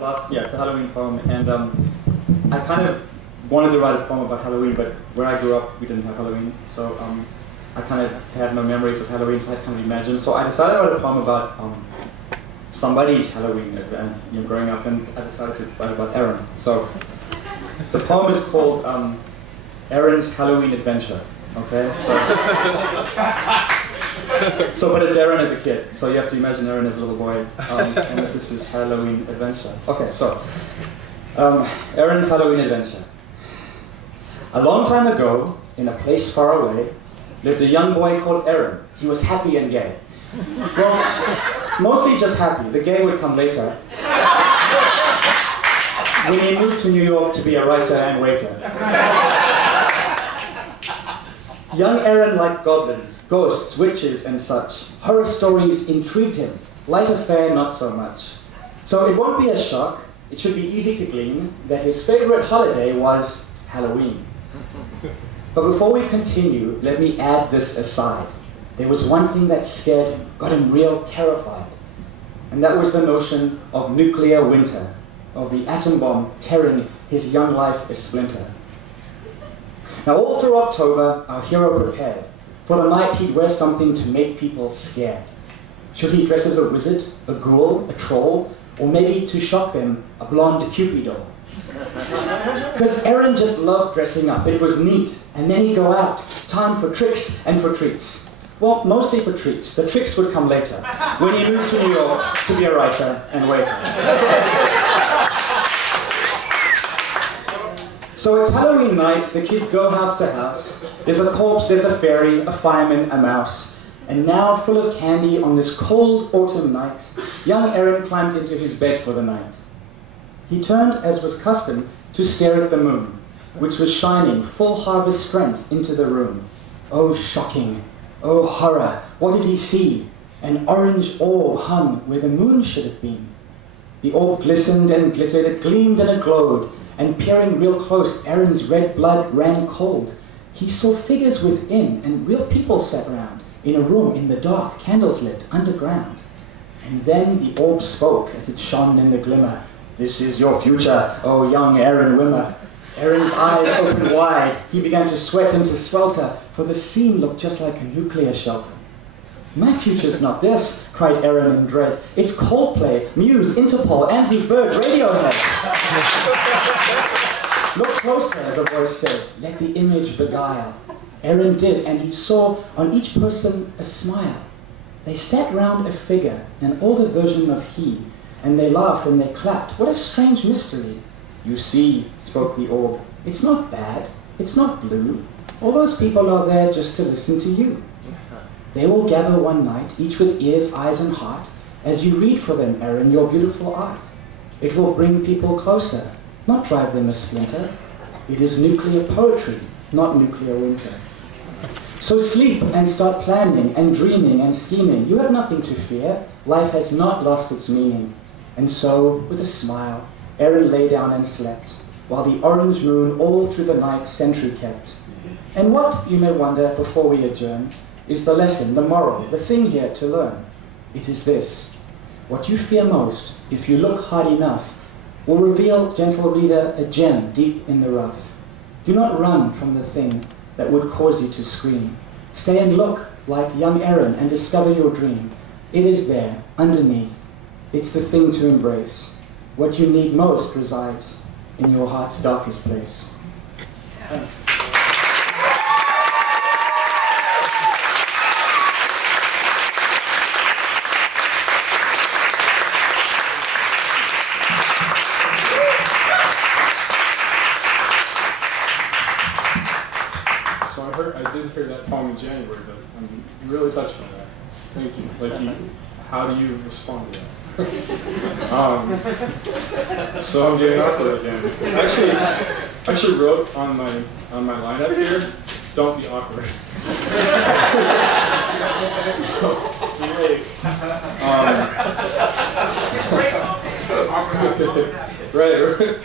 Yeah, it's a Halloween poem, and I kind of wanted to write a poem about Halloween, but where I grew up, we didn't have Halloween, so I kind of had no memories of Halloween, so I kind of imagined. So I decided to write a poem about somebody's Halloween event, growing up, and I decided to write about Aaron. So the poem is called Aaron's Halloween Adventure. Okay, so but it's Aaron as a kid, so you have to imagine Aaron as a little boy, and this is his Halloween adventure. Okay, so Aaron's Halloween adventure. A long time ago, in a place far away, lived a young boy called Aaron. He was happy and gay. Well, mostly just happy. The gay would come later, when he moved to New York to be a writer and waiter. Young Aaron liked goblins, ghosts, witches, and such. Horror stories intrigued him. Light fare, not so much. So it won't be a shock, it should be easy to glean, that his favorite holiday was Halloween. But before we continue, let me add this aside. There was one thing that scared him, got him real terrified. And that was the notion of nuclear winter, of the atom bomb tearing his young life a splinter. Now all through October, our hero prepared. For the night he'd wear something to make people scared. Should he dress as a wizard, a ghoul, a troll, or maybe to shock them, a blonde Cupid doll? Because Aaron just loved dressing up, it was neat, and then he'd go out, time for tricks and for treats. Well, mostly for treats. The tricks would come later, when he moved to New York to be a writer and waiter. So it's Halloween night, the kids go house to house. There's a corpse, there's a fairy, a fireman, a mouse. And now, full of candy on this cold autumn night, young Aaron climbed into his bed for the night. He turned, as was custom, to stare at the moon, which was shining full harvest strength into the room. Oh, shocking! Oh, horror! What did he see? An orange orb hung where the moon should have been. The orb glistened and glittered, it gleamed and it glowed, and peering real close, Aaron's red blood ran cold. He saw figures within, and real people sat round, in a room in the dark, candles lit, underground. And then the orb spoke as it shone in the glimmer. This is your future, oh young Aaron Wimmer. Aaron's eyes opened wide. He began to sweat and to swelter, for the scene looked just like a nuclear shelter. My future's not this, cried Aaron in dread. It's Coldplay, Muse, Interpol, Angry Bird, Radiohead. Look closer, the voice said. Let the image beguile. Aaron did, and he saw on each person a smile. They sat round a figure, an older version of he, and they laughed and they clapped. What a strange mystery. You see, spoke the orb, it's not bad, it's not blue. All those people are there just to listen to you. They will gather one night, each with ears, eyes, and heart, as you read for them, Aaron, your beautiful art. It will bring people closer, not drive them a splinter. It is nuclear poetry, not nuclear winter. So sleep and start planning and dreaming and scheming. You have nothing to fear. Life has not lost its meaning. And so, with a smile, Aaron lay down and slept, while the orange moon all through the night sentry kept. And what, you may wonder, before we adjourn, is the lesson, the moral, the thing here to learn? It is this: what you fear most, if you look hard enough, will reveal, gentle reader, a gem deep in the rough. Do not run from the thing that would cause you to scream. Stay and look, like young Aaron, and discover your dream. It is there, underneath. It's the thing to embrace. What you need most resides in your heart's darkest place. Thanks. So I did hear that poem in January, but I'm really touched by that. Thank you. How do you respond to that? So I'm getting awkward again. I actually wrote on my lineup here, "Don't be awkward." So, right.